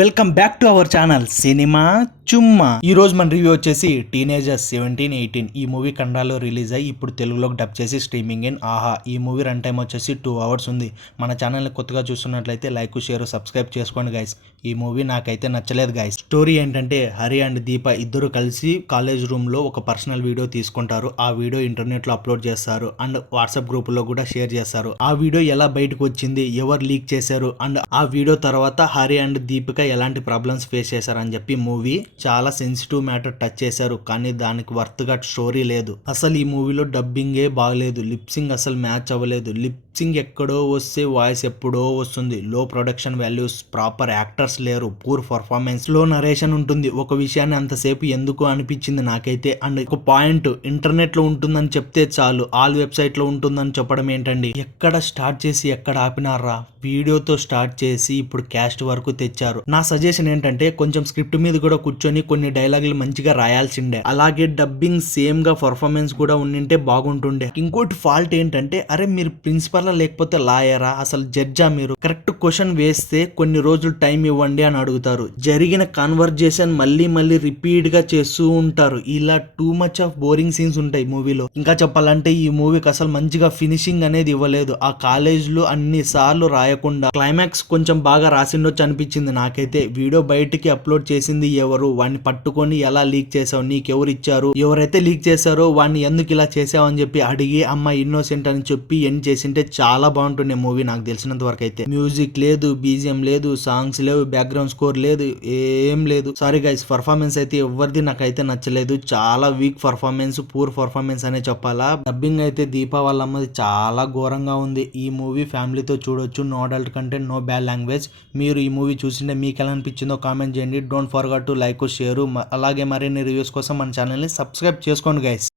Welcome back to our channel cinema Chumma. ఈ రోజు మన రివ్యూ వచ్చేసి టీనేజర్స్ 17-18 ఈ మూవీ కన్నడలో రిలీజ్ అయ్యి ఇప్పుడు తెలుగులోకి డబ్ చేసి స్ట్రీమింగ్ ఇన్ ఆహా. ఈ మూవీ రన్ టైం వచ్చేసి 2 hours ఉంది. మన ఛానల్ని కొత్తగా చూస్తున్నట్లయితే లైక్ షేర్ సబ్స్క్రైబ్ చేసుకోండి గైస్. ఈ మూవీ నాకైతే నచ్చలేదు గైస్. స్టోరీ ఏంటంటే హరి అండ్ దీప ఇద్దరు కలిసి కాలేజ్ రూమ్ లో ఒక పర్సనల్ వీడియో తీసుకుంటారు. ఆ వీడియో ఇంటర్నెట్ లో అప్లోడ్ చేస్తారు అండ్ వాట్సాప్ గ్రూప్ లో కూడా షేర్ చేస్తారు. ఆ వీడియో ఎలా బయటకు వచ్చింది, ఎవరు లీక్ చేశారు అండ్ ఆ వీడియో తర్వాత హరి అండ్ దీపిక ఎలాంటి ప్రాబ్లమ్స్ ఫేస్ చేశారని చెప్పి మూవీ చాలా సెన్సిటివ్ మ్యాటర్ టచ్ చేశారు. కానీ దానికి వర్త్ గా స్టోరీ లేదు. అసలు ఈ మూవీలో డబ్బింగే బాగలేదు, లిప్సింగ్ అసలు మ్యాచ్ అవ్వలేదు. లిప్సింగ్ ఎక్కడో వస్తే వాయిస్ ఎప్పుడో వస్తుంది. లో ప్రొడక్షన్ వాల్యూస్, ప్రాపర్ యాక్టర్స్ లేరు, పూర్ పర్ఫార్మెన్స్, లో నరేషన్ ఉంటుంది. ఒక విషయాన్ని అంతసేపు ఎందుకు అనిపించింది నాకైతే. అండ్ ఒక పాయింట్ ఇంటర్నెట్ లో ఉంటుందని చెప్తే చాలు, ఆల్ వెబ్సైట్ లో ఉంటుందని చెప్పడం ఏంటండి? ఎక్కడ స్టార్ట్ చేసి ఎక్కడ ఆపినారా? వీడియోతో స్టార్ట్ చేసి ఇప్పుడు క్యాస్ట్ వరకు తెచ్చారు. నా సజెషన్ ఏంటంటే కొంచెం స్క్రిప్ట్ మీద కూడా కూర్చొని కొన్ని డైలాగులు మంచిగా రాయాల్సిండే. అలాగే డబ్బింగ్ సేమ్ గా పర్ఫార్మెన్స్ కూడా ఉండింటే బాగుంటుండే. ఇంకోటి ఫాల్ట్ ఏంటంటే, అరే మీరు ప్రిన్సిపల్ లేకపోతే లాయరా, అసలు జడ్జా? మీరు కరెక్ట్ క్వశ్చన్ వేస్తే కొన్ని రోజులు టైం ఇవ్వండి అని అడుగుతారు. జరిగిన కాన్వర్జేషన్ మళ్ళీ మళ్ళీ రిపీట్ గా చేస్తూ ఉంటారు. ఇలా too much of boring scenes ఉంటాయి మూవీలో. ఇంకా చెప్పాలంటే ఈ మూవీకి అసలు మంచిగా ఫినిషింగ్ అనేది ఇవ్వలేదు. ఆ కాలేజ్ లో అన్ని సార్లు రాయకుండా క్లైమాక్స్ కొంచెం బాగా రాసిండొచ్చు అనిపించింది నాకైతే. వీడియో బయటికి అప్లోడ్ చేసింది ఎవరు, వాడిని పట్టుకొని ఎలా లీక్ చేసావు, నీకెవరు ఇచ్చారు, ఎవరైతే లీక్ చేశారో వాడిని ఎందుకు ఇలా చేసావు అని చెప్పి అడిగి అమ్మ ఇన్నోసెంట్ అని చెప్పి ఎండ్ చేసింటే చాలా బాగుంటుండే మూవీ. నాకు తెలిసినంత వరకు అయితే మ్యూజిక్ లేదు, బీజిఎం లేదు, సాంగ్స్ లేవు, బ్యాక్గ్రౌండ్ స్కోర్ లేదు, ఏం లేదు. సారీ గైస్, పర్ఫార్మెన్స్ అయితే ఎవరిది నాకైతే నచ్చలేదు. చాలా వీక్ పర్ఫార్మెన్స్, పూర్ పర్ఫార్మెన్స్ అనే చెప్పాలా. డబ్బింగ్ అయితే దీపా వాళ్ళ అమ్మది చాలా ఘోరంగా ఉంది. ఈ మూవీ ఫ్యామిలీతో చూడొచ్చు. No adult content, no bad language. మీరు ఈ మూవీ చూసింటే మీకు ఎలా అనిపించిందో కామెంట్ చేయండి. Don't forget to like, share. అలాగే మరిన్ని రివ్యూస్ కోసం మన ఛానల్ని సబ్స్క్రైబ్ చేసుకోండి గైస్.